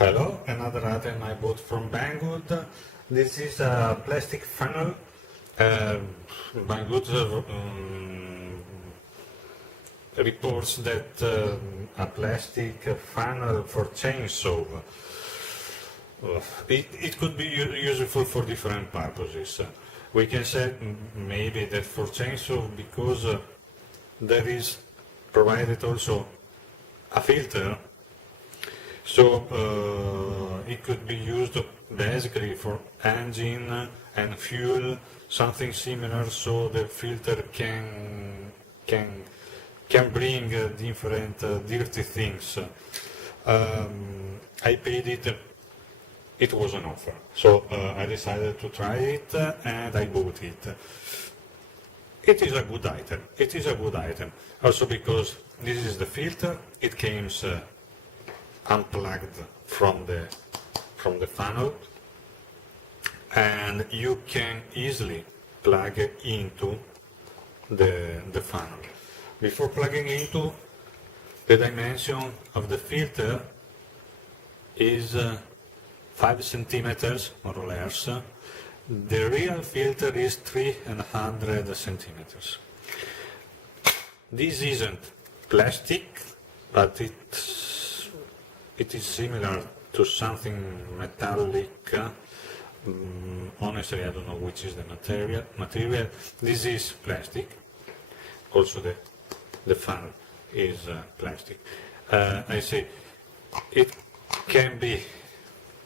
Hello, another item I bought from Banggood. This is a plastic funnel. Banggood reports that a plastic funnel for chainsaw. It could be useful for different purposes. We can say maybe that for chainsaw because there is provided also a filter. So it could be used basically for engine and fuel, something similar, so the filter can bring different dirty things. I paid it. It was an offer, so I decided to try it and I bought it. It is a good item. It is a good item also because this is the filter. It comes unplugged from the funnel, and you can easily plug into the funnel. Before plugging into, the dimension of the filter is 5 centimeters more or less. The real filter is 300 centimeters. This isn't plastic, but it is similar to something metallic. Honestly, I don't know which is the material. This is plastic. Also, the funnel is plastic. I say it can be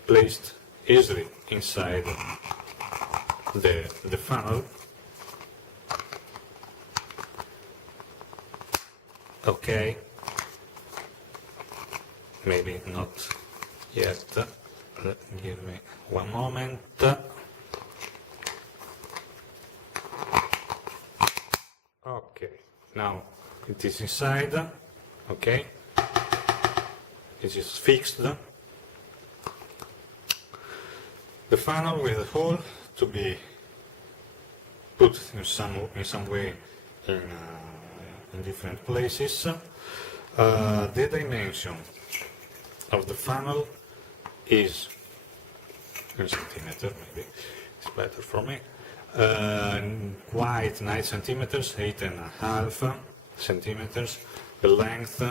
placed easily inside the funnel. Okay. Maybe not yet. Give me one moment. Okay, now it is inside. Okay, it is fixed. The funnel with a hole to be put in some way in different places. The dimension of the funnel is in centimeter, maybe it's better for me. Quite 9 centimeters, 8.5 centimeters. The length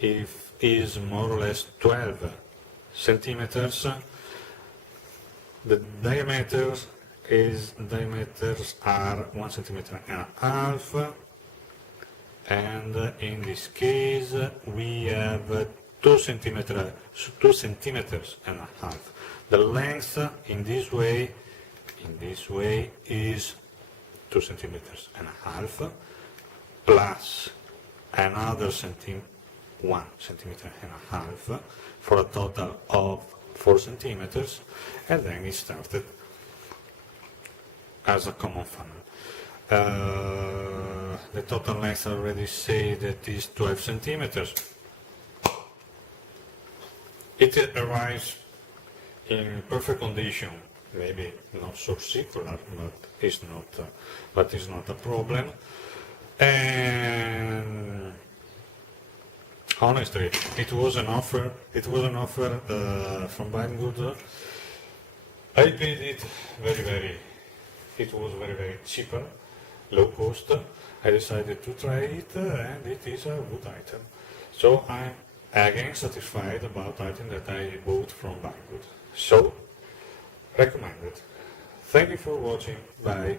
is more or less 12 centimeters. The diameters are 1.5 centimeters, and in this case we have 2 centimeters and a half. The length in this way is 2 centimeters and a half plus another 1 centimeter and a half for a total of 4 centimeters, and then it started as a common funnel. The total length I already say that is 12 centimeters. It arrives in perfect condition, maybe not so circular, but it's not a problem. And honestly, it was an offer. It was an offer from Banggood. I paid it it was very cheaper, low cost. I decided to try it, and it is a good item. So I'm again satisfied about item that I bought from Banggood. So, recommended. Thank you for watching. Bye.